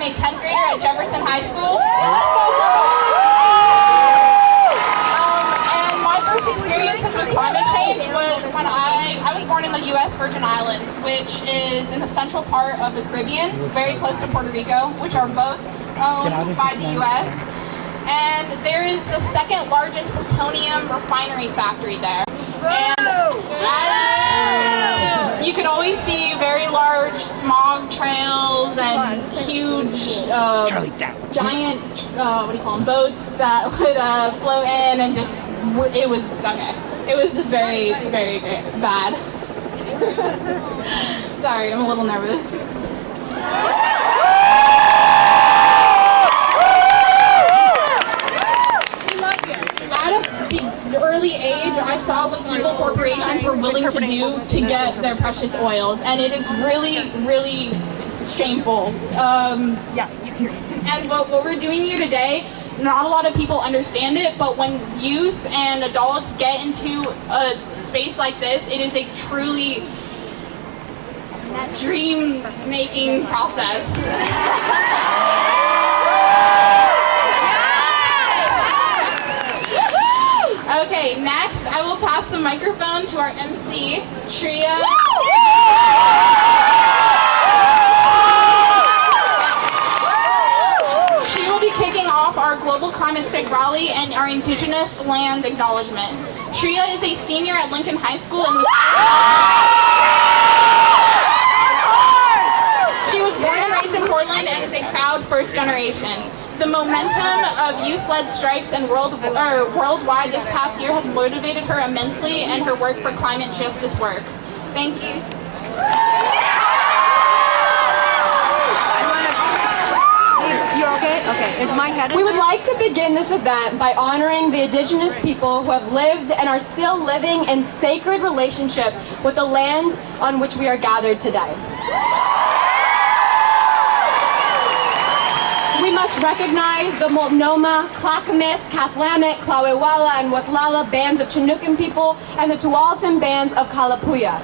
I'm a 10th grader at Jefferson High School. And my first experiences with climate change was when I was born in the U.S. Virgin Islands, which is in the central part of the Caribbean, very close to Puerto Rico, which are both owned by the U.S. And there is the second largest plutonium refinery factory there. And you can always see very large smog trails and huge, giant, what do you call them, boats that would float in, and just, it was just very, very, very bad. Sorry, I'm a little nervous. Early age, I saw what evil corporations were willing to do to get their precious oils, and it is really, really shameful. And what we're doing here today, not a lot of people understand it, but when youth and adults get into a space like this, it is a truly dream-making process. Okay, next I will pass the microphone to our MC, Tria. She will be kicking off our Global Climate Stake Rally and our Indigenous Land acknowledgement. Tria is a senior at Lincoln High School and she was born and raised in Portland and is a proud first generation. The momentum of youth-led strikes and worldwide this past year has motivated her immensely in her work for climate justice work. Thank you. You okay? Okay. Is my head? We would like to begin this event by honoring the Indigenous people who have lived and are still living in sacred relationship with the land on which we are gathered today. We must recognize the Multnomah, Clackamas, Cathlamet, Clawewala, and Watlala bands of Chinookan people and the Tualatin bands of Kalapuya.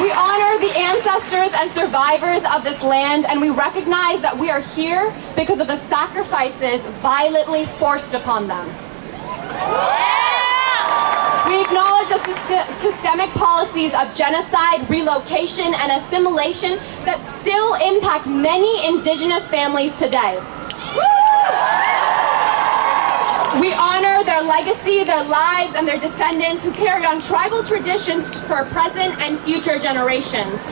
We honor the ancestors and survivors of this land, and we recognize that we are here because of the sacrifices violently forced upon them. We acknowledge the systemic policies of genocide, relocation, and assimilation that still impact many Indigenous families today. We honor their legacy, their lives, and their descendants who carry on tribal traditions for present and future generations.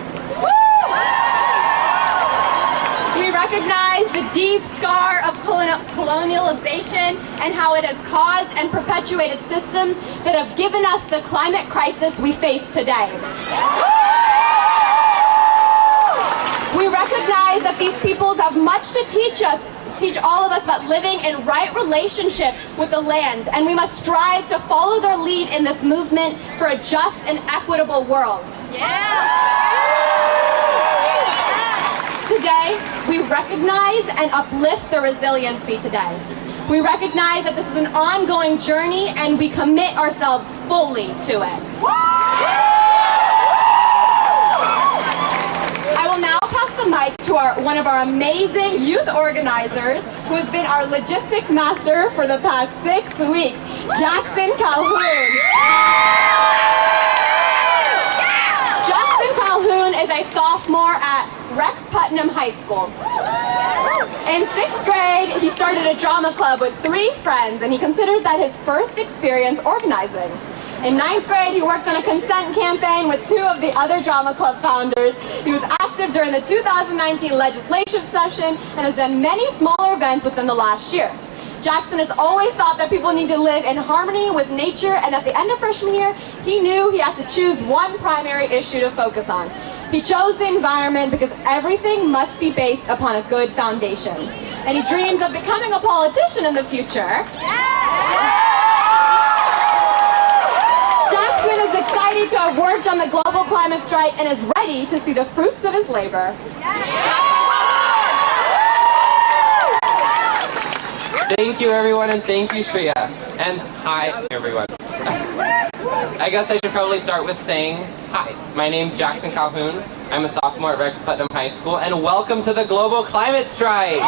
We recognize the deep scar of colonialization and how it has caused and perpetuated systems that have given us the climate crisis we face today. We recognize that these peoples have much to teach all of us about living in right relationship with the land, and we must strive to follow their lead in this movement for a just and equitable world. Today, we recognize and uplift the resiliency today. We recognize that this is an ongoing journey, and we commit ourselves fully to it. I will now pass the mic to one of our amazing youth organizers, who has been our logistics master for the past 6 weeks, Jackson Calhoun. Jackson Calhoun is a sophomore at Rex Putnam High School. In 6th grade, he started a drama club with 3 friends, and he considers that his first experience organizing. In 9th grade, he worked on a consent campaign with 2 of the other drama club founders. He was active during the 2019 legislative session and has done many smaller events within the last year. Jackson has always thought that people need to live in harmony with nature, and at the end of freshman year, he knew he had to choose one primary issue to focus on. He chose the environment because everything must be based upon a good foundation. And he dreams of becoming a politician in the future. Jackson is excited to have worked on the global climate strike and is ready to see the fruits of his labor. Thank you, everyone, and thank you, Shreya. And hi, everyone. I guess I should probably start with saying, hi, my name's Jackson Calhoun. I'm a sophomore at Rex Putnam High School, and welcome to the Global Climate Strike!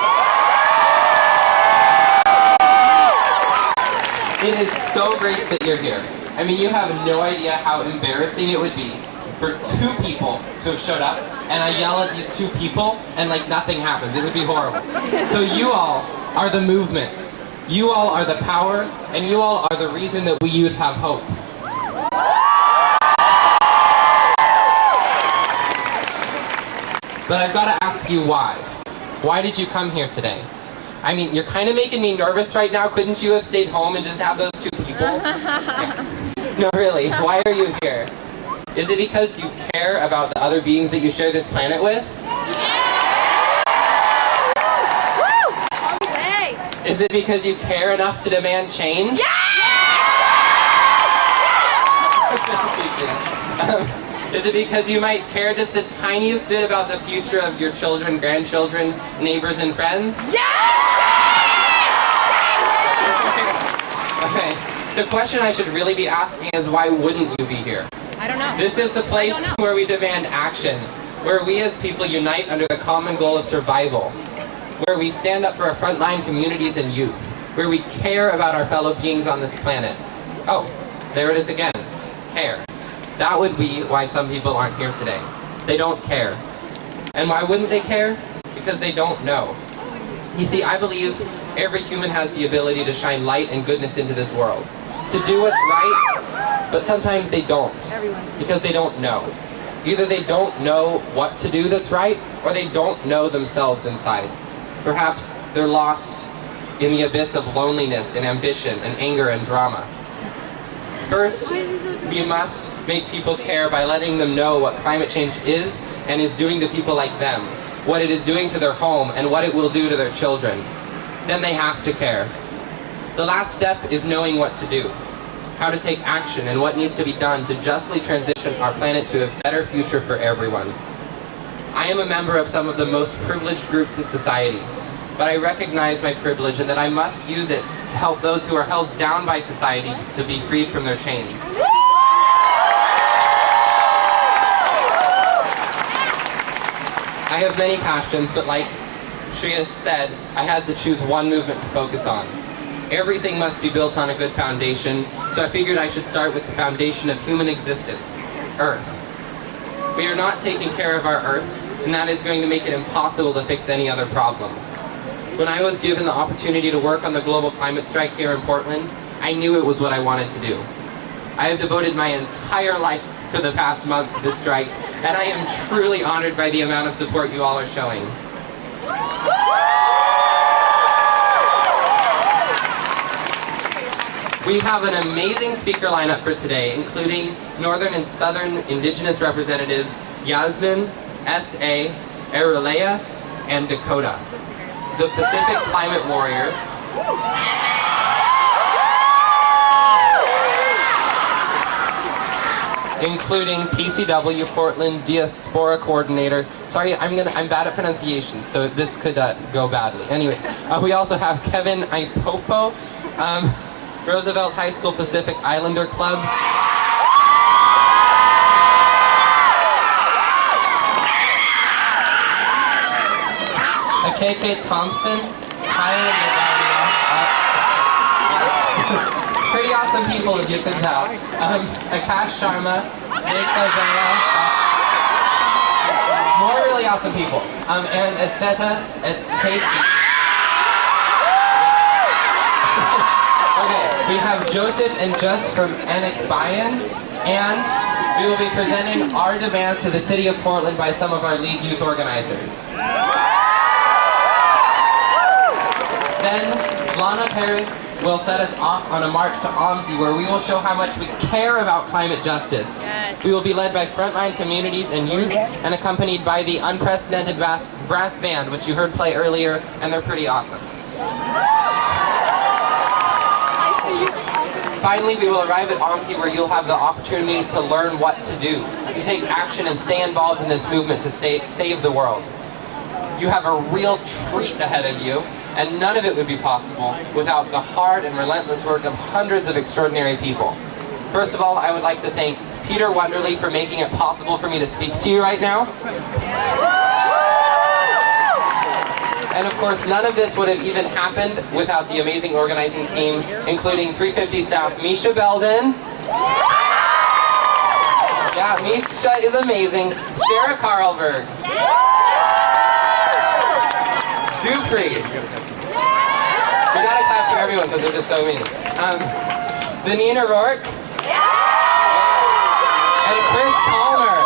It is so great that you're here. I mean, you have no idea how embarrassing it would be for two people to have showed up, and I yell at these two people, and like nothing happens. It would be horrible. So you all are the movement. You all are the power, and you all are the reason that we youth have hope. But I've got to ask you why. Why did you come here today? I mean, you're kind of making me nervous right now. Couldn't you have stayed home and just have those two people? No, really, why are you here? Is it because you care about the other beings that you share this planet with? Is it because you care enough to demand change? Is it because you might care just the tiniest bit about the future of your children, grandchildren, neighbors, and friends? Okay. The question I should really be asking is, why wouldn't you be here? I don't know. This is the place where we demand action, where we as people unite under the common goal of survival, where we stand up for our frontline communities and youth, where we care about our fellow beings on this planet. Oh, there it is again. Care. That would be why some people aren't here today. They don't care. And why wouldn't they care? Because they don't know. You see, I believe every human has the ability to shine light and goodness into this world, to do what's right, but sometimes they don't, because they don't know. Either they don't know what to do that's right, or they don't know themselves inside. Perhaps they're lost in the abyss of loneliness and ambition and anger and drama. First, we must make people care by letting them know what climate change is and is doing to people like them, what it is doing to their home, and what it will do to their children. Then they have to care. The last step is knowing what to do, how to take action, and what needs to be done to justly transition our planet to a better future for everyone. I am a member of some of the most privileged groups in society, but I recognize my privilege and that I must use it to help those who are held down by society to be freed from their chains. I have many passions, but like Shreya said, I had to choose one movement to focus on. Everything must be built on a good foundation, so I figured I should start with the foundation of human existence, Earth. We are not taking care of our Earth, and that is going to make it impossible to fix any other problems. When I was given the opportunity to work on the global climate strike here in Portland, I knew it was what I wanted to do. I have devoted my entire life for the past month to this strike, and I am truly honored by the amount of support you all are showing. We have an amazing speaker lineup for today, including Northern and Southern Indigenous representatives Yasmine, S.A., Elia, and Dakota. The Pacific Climate Warriors, including PCW Portland Diaspora Coordinator. Sorry, I'm bad at pronunciation, so this could go badly. Anyways, we also have Kevin Ipopo, Roosevelt High School Pacific Islander Club. KK Thompson, it's pretty awesome people, as you can tell. Akash Sharma, Dekha Vela, more really awesome people. And Aseta Ateki. Okay, we have Joseph and Just from Anik Bayan, and we will be presenting our demands to the City of Portland by some of our lead youth organizers. Then, Lana Paris will set us off on a march to OMSI, where we will show how much we care about climate justice. Yes. We will be led by frontline communities and youth, and accompanied by the unprecedented brass band, which you heard play earlier, and they're pretty awesome. Finally, we will arrive at OMSI, where you'll have the opportunity to learn what to do, to take action and stay involved in this movement to save the world. You have a real treat ahead of you, and none of it would be possible without the hard and relentless work of hundreds of extraordinary people. First of all, I would like to thank Peter Wonderly for making it possible for me to speak to you right now. And of course, none of this would have even happened without the amazing organizing team, including 350 staff Misha Belden. Yeah, Misha is amazing. Sarah Carlberg. Dupree. We gotta clap for everyone because they're just so mean. Deneen O'Rourke. And Chris Palmer.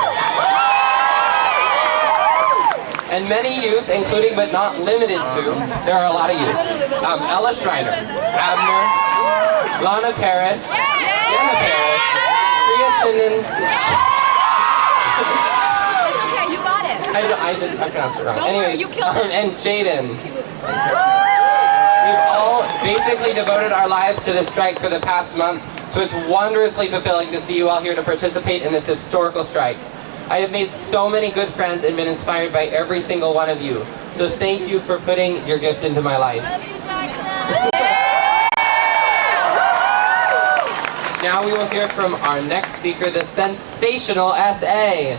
And many youth, including but not limited to, there are a lot of youth. Ella Schreiner, Abner, Lana Paris, Anna Paris, Priya Chinden. Okay, you got it. I pronounced it wrong. Anyways, you killed it. And Jaden. We've all basically devoted our lives to this strike for the past month, so it's wondrously fulfilling to see you all here to participate in this historical strike. I have made so many good friends and been inspired by every single one of you. So thank you for putting your gift into my life. Love you, Jackson. Now we will hear from our next speaker, the sensational SA.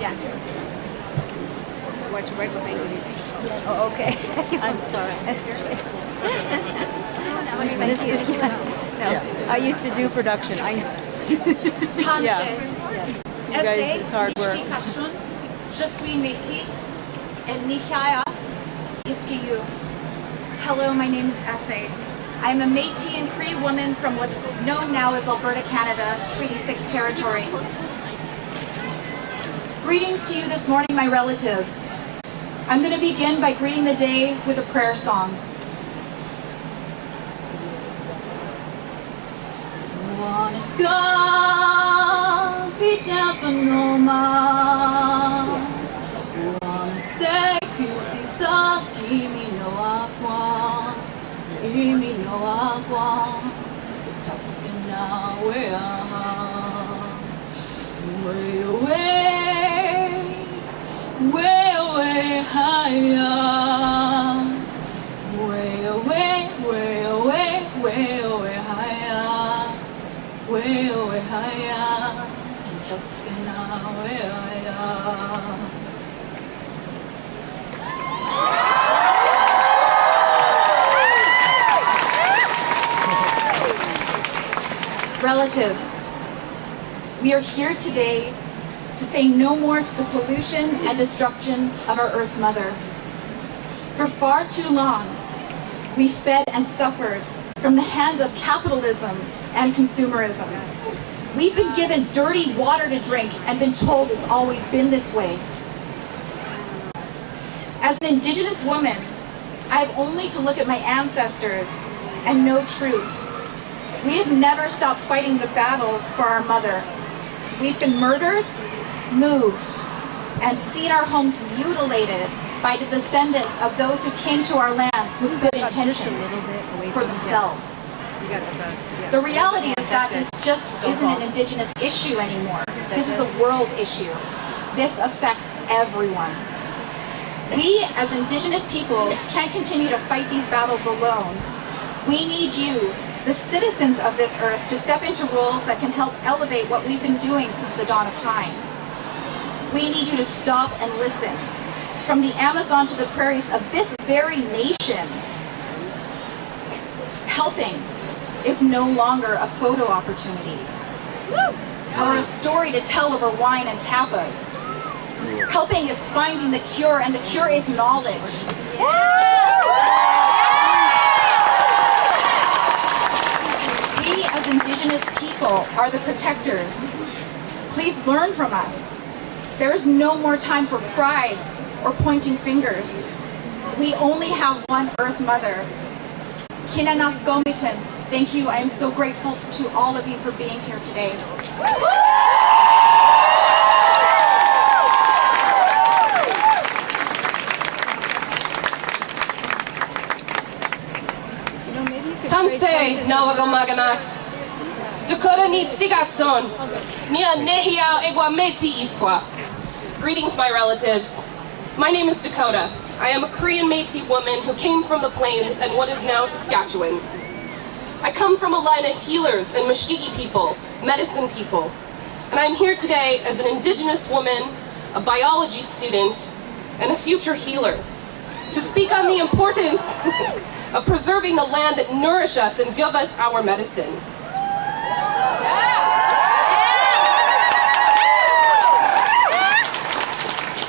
Yes. Watch right behind you. Oh, okay. I'm sorry. No, I used to do production. I know. Yeah. You guys, it's hard work. Je suis Métis and Nikaya Iskiyu. Hello, my name is Essay. I'm a Métis and Cree woman from what's known now as Alberta, Canada, Treaty 6 territory. Greetings to you this morning, my relatives. I'm going to begin by greeting the day with a prayer song. Way away higher, way away, way away, way away higher, way away higher, just now way higher. Relatives, we are here today to say no more to the pollution and destruction of our Earth Mother. For far too long, we fed and suffered from the hand of capitalism and consumerism. We've been given dirty water to drink and been told it's always been this way. As an Indigenous woman, I have only to look at my ancestors and know truth. We have never stopped fighting the battles for our mother. We've been murdered, moved, and seen our homes mutilated by the descendants of those who came to our lands with good intentions for themselves. The reality is that this just isn't an Indigenous issue anymore. This is a world issue. This affects everyone. We, as Indigenous peoples, can't continue to fight these battles alone. We need you, the citizens of this earth, to step into roles that can help elevate what we've been doing since the dawn of time. We need you to stop and listen. From the Amazon to the prairies of this very nation, helping is no longer a photo opportunity or a story to tell over wine and tapas. Helping is finding the cure, and the cure is knowledge. We as Indigenous people are the protectors. Please learn from us. There is no more time for pride or pointing fingers. We only have one Earth Mother. Kinanaskomitan, thank you. I am so grateful to all of you for being here today. Tansei Nawagomaganak. Dakota ni tsigatson, nia nehia egwameti iswa. Greetings, my relatives. My name is Dakota. I am a Korean Métis woman who came from the plains and what is now Saskatchewan. I come from a line of healers and Muscogee people, medicine people. And I'm here today as an Indigenous woman, a biology student, and a future healer, to speak on the importance of preserving the land that nourishes us and give us our medicine.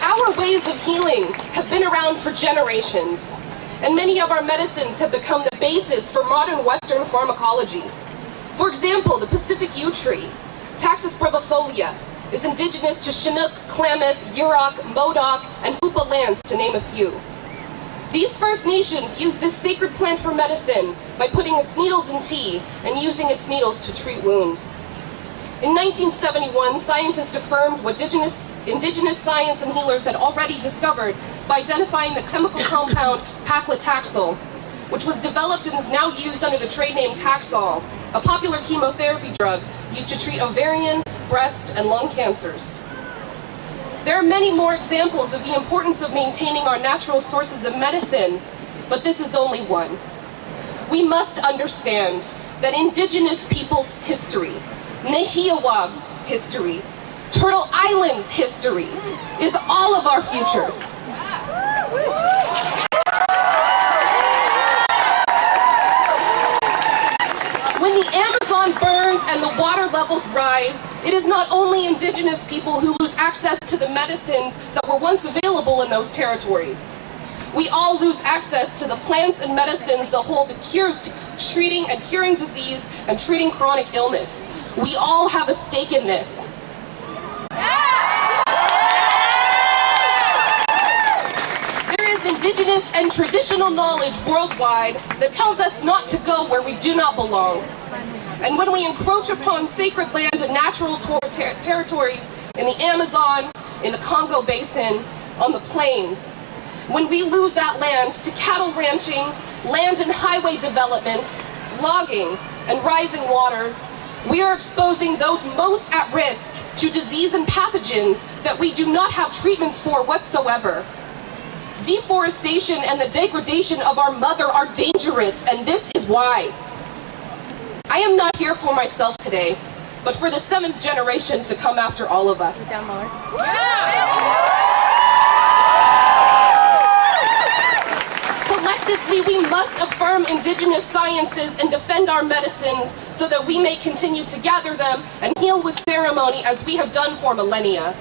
Our ways of healing have been around for generations, and many of our medicines have become the basis for modern Western pharmacology. For example, the Pacific yew tree, Taxus brevifolia, is indigenous to Chinook, Klamath, Yurok, Modoc, and Hoopa lands, to name a few. These First Nations use this sacred plant for medicine by putting its needles in tea and using its needles to treat wounds. In 1971, scientists affirmed what indigenous science and healers had already discovered by identifying the chemical compound paclitaxel, which was developed and is now used under the trade name Taxol, a popular chemotherapy drug used to treat ovarian, breast, and lung cancers. There are many more examples of the importance of maintaining our natural sources of medicine, but this is only one. We must understand that Indigenous people's history, Nehiawag's history, Turtle Island's history, is all of our futures. When the Amazon burns and the water levels rise, it is not only Indigenous people who lose access to the medicines that were once available in those territories. We all lose access to the plants and medicines that hold the cures to treating and curing disease and treating chronic illness. We all have a stake in this. There is Indigenous and traditional knowledge worldwide that tells us not to go where we do not belong. And when we encroach upon sacred land and natural territories in the Amazon, in the Congo Basin, on the plains, when we lose that land to cattle ranching, land and highway development, logging, and rising waters, we are exposing those most at risk to disease and pathogens that we do not have treatments for whatsoever. Deforestation and the degradation of our mother are dangerous, and this is why. I am not here for myself today, but for the 7th generation to come after all of us. Collectively, we must affirm Indigenous sciences and defend our medicines so that we may continue to gather them and heal with ceremony as we have done for millennia,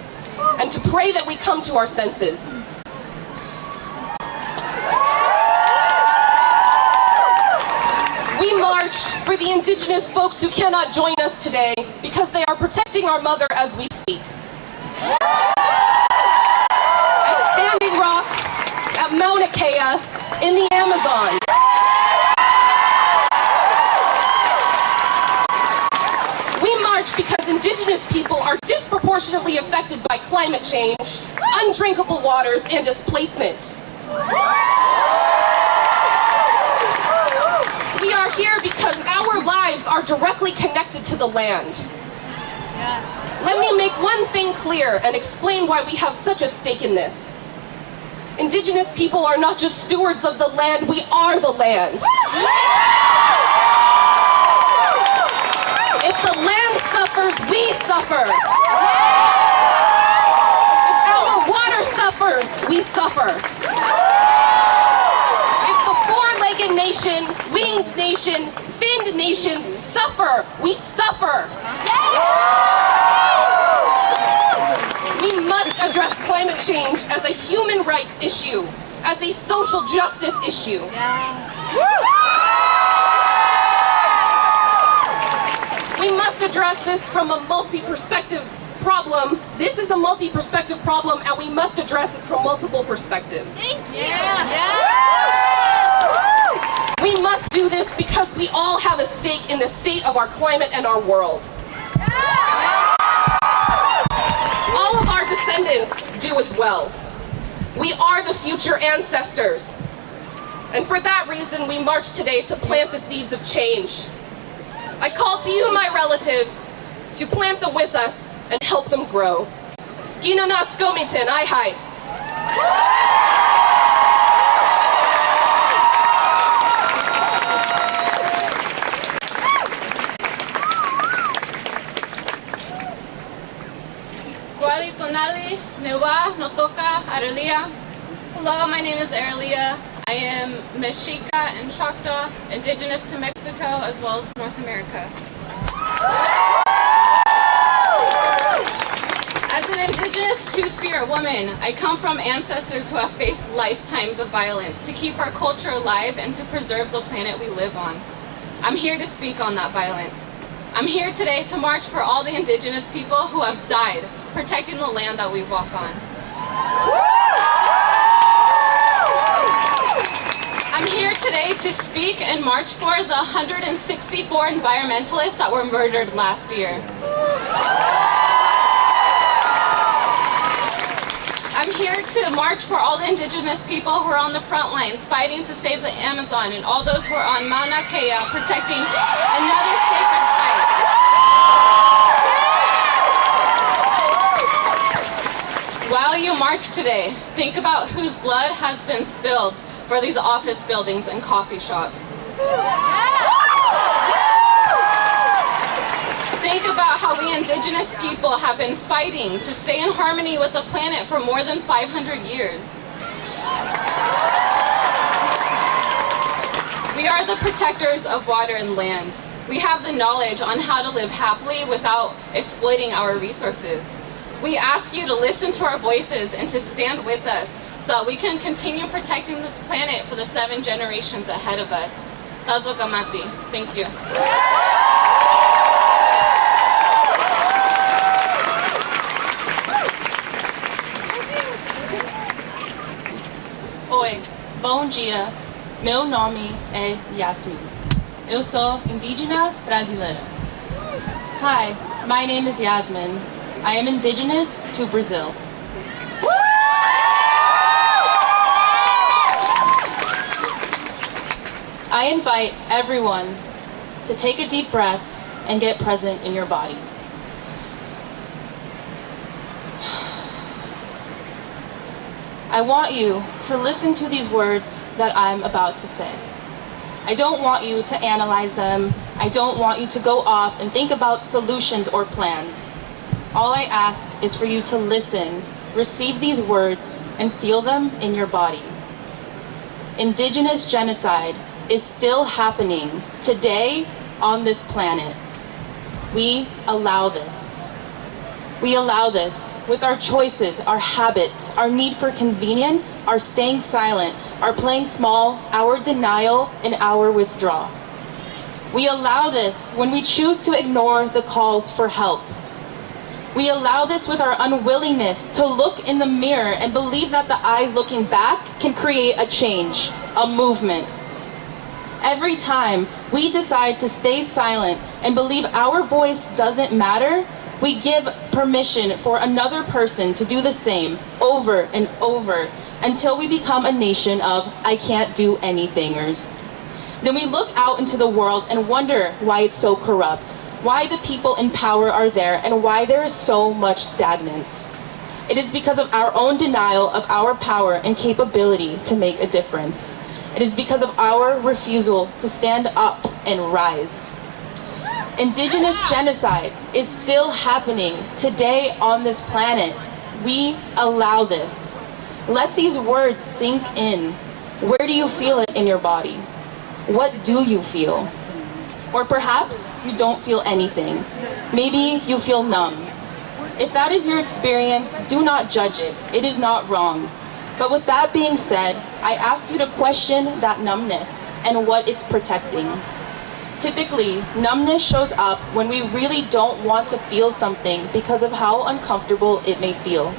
and to pray that we come to our senses. We march for the Indigenous folks who cannot join us today because they are protecting our mother as we speak. At Standing Rock, at Mauna Kea, in the Amazon. We march because Indigenous people are disproportionately affected by climate change, undrinkable waters, and displacement. We are here because our lives are directly connected to the land. Let me make one thing clear and explain why we have such a stake in this. Indigenous people are not just stewards of the land, we are the land. If the land suffers, we suffer. If our water suffers, we suffer. If the four-legged nation, winged nation, finned nations suffer, we suffer. We must address climate change as a human rights issue, as a social justice issue. We must address this from a multi-perspective problem. This is a multi-perspective problem, and we must address it from multiple perspectives. We must do this because we all have a stake in the state of our climate and our world. All of our descendants do as well. We are the future ancestors. And for that reason, we march today to plant the seeds of change. I call to you, my relatives, to plant them with us and help them grow. Gina nas gomitin, ai hai. Elia. Hello, my name is Elia. I am Mexica and Choctaw, indigenous to Mexico as well as North America. As an indigenous two-spirit woman, I come from ancestors who have faced lifetimes of violence to keep our culture alive and to preserve the planet we live on. I'm here to speak on that violence. I'm here today to march for all the indigenous people who have died protecting the land that we walk on. I'm here today to speak and march for the 164 environmentalists that were murdered last year. I'm here to march for all the indigenous people who are on the front lines fighting to save the Amazon and all those who are on Mauna Kea protecting another sacred site. While you march today, think about whose blood has been spilled for these office buildings and coffee shops. Think about how we indigenous people have been fighting to stay in harmony with the planet for more than 500 years. We are the protectors of water and land. We have the knowledge on how to live happily without exploiting our resources. We ask you to listen to our voices and to stand with us so that we can continue protecting this planet for the 7 generations ahead of us. Tazo Kamati. Thank you. Oi, bom dia. Meu nome é Yasmine. Eu sou indígena brasileira. Hi, my name is Yasmine. I am indigenous to Brazil. I invite everyone to take a deep breath and get present in your body. I want you to listen to these words that I'm about to say. I don't want you to analyze them. I don't want you to go off and think about solutions or plans. All I ask is for you to listen, receive these words, and feel them in your body. Indigenous genocide is still happening today on this planet. We allow this. We allow this with our choices, our habits, our need for convenience, our staying silent, our playing small, our denial, and our withdrawal. We allow this when we choose to ignore the calls for help. We allow this with our unwillingness to look in the mirror and believe that the eyes looking back can create a change, a movement. Every time we decide to stay silent and believe our voice doesn't matter, we give permission for another person to do the same over and over until we become a nation of I can't do anythingers. Then we look out into the world and wonder why it's so corrupt, why the people in power are there, and why there is so much stagnance. It is because of our own denial of our power and capability to make a difference. It is because of our refusal to stand up and rise. Indigenous genocide is still happening today on this planet. We allow this. Let these words sink in. Where do you feel it in your body? What do you feel? Or perhaps you don't feel anything. Maybe you feel numb. If that is your experience, do not judge it. It is not wrong. But with that being said, I ask you to question that numbness and what it's protecting. Typically, numbness shows up when we really don't want to feel something because of how uncomfortable it may feel.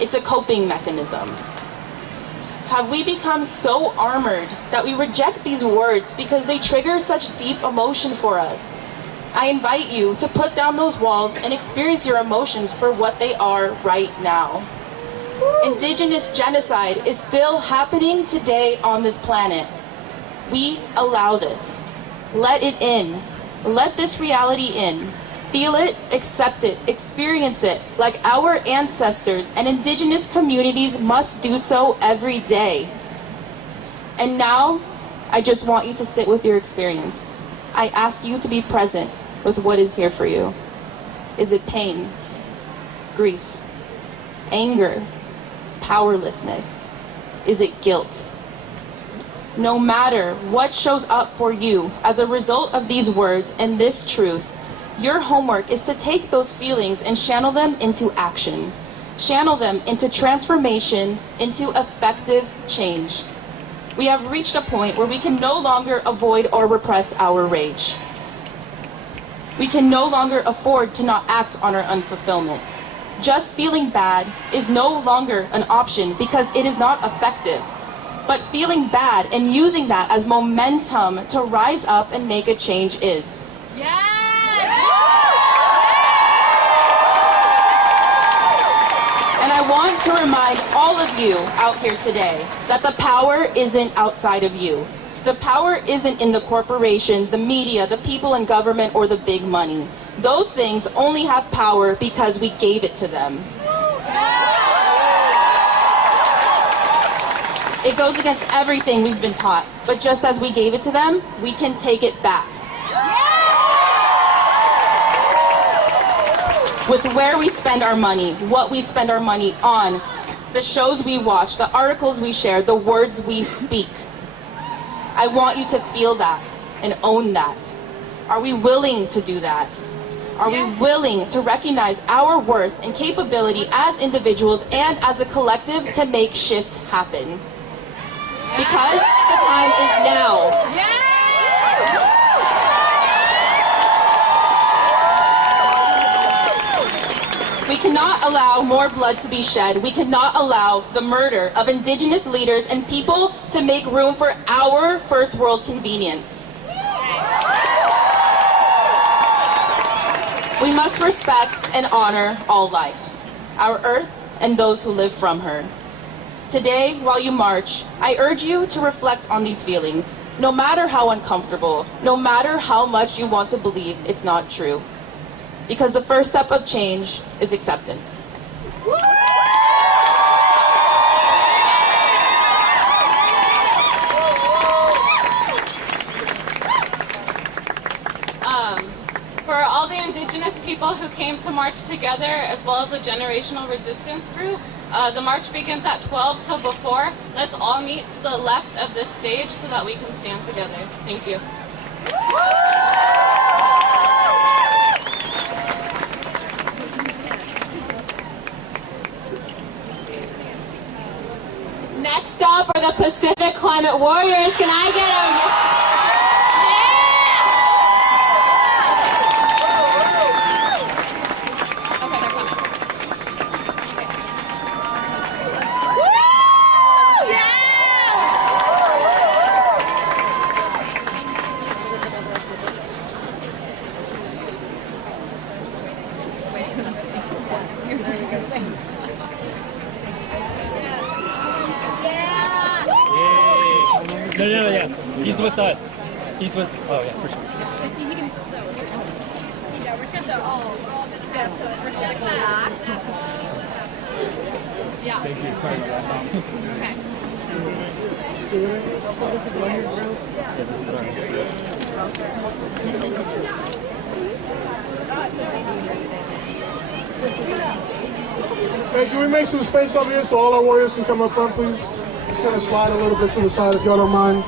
It's a coping mechanism. Have we become so armored that we reject these words because they trigger such deep emotion for us? I invite you to put down those walls and experience your emotions for what they are right now. Indigenous genocide is still happening today on this planet. We allow this. Let it in. Let this reality in. Feel it, accept it, experience it, like our ancestors and Indigenous communities must do so every day. And now, I just want you to sit with your experience. I ask you to be present with what is here for you. Is it pain, grief, anger, powerlessness? Is it guilt? No matter what shows up for you as a result of these words and this truth, your homework is to take those feelings and channel them into action. Channel them into transformation, into effective change. We have reached a point where we can no longer avoid or repress our rage. We can no longer afford to not act on our unfulfillment. Just feeling bad is no longer an option because it is not effective. But feeling bad and using that as momentum to rise up and make a change is. And I want to remind all of you out here today that the power isn't outside of you. The power isn't in the corporations, the media, the people in government, or the big money. Those things only have power because we gave it to them. It goes against everything we've been taught, but just as we gave it to them, we can take it back. With where we spend our money, what we spend our money on, the shows we watch, the articles we share, the words we speak. I want you to feel that and own that. Are we willing to do that? Are we willing to recognize our worth and capability as individuals and as a collective to make shift happen? Because the time is now. We cannot allow more blood to be shed. We cannot allow the murder of Indigenous leaders and people to make room for our first world convenience. We must respect and honor all life, our earth and those who live from her. Today, while you march, I urge you to reflect on these feelings, no matter how uncomfortable, no matter how much you want to believe it's not true. Because the first step of change is acceptance. For all the Indigenous people who came to march together, as well as the generational resistance group, the march begins at 12, so before, let's all meet to the left of this stage so that we can stand together. Thank you. Next up are the Pacific Climate Warriors. Can I get a... No, yeah. He's with us. He's with... Oh, yeah, for sure. Yeah, we're going to all step so we're going to go back. Yeah. Thank you. Okay. So this is one year group? Yeah, this is our group. Hey, can we make some space over here so all our warriors can come up front, please? Just kind of slide a little bit to the side if y'all don't mind.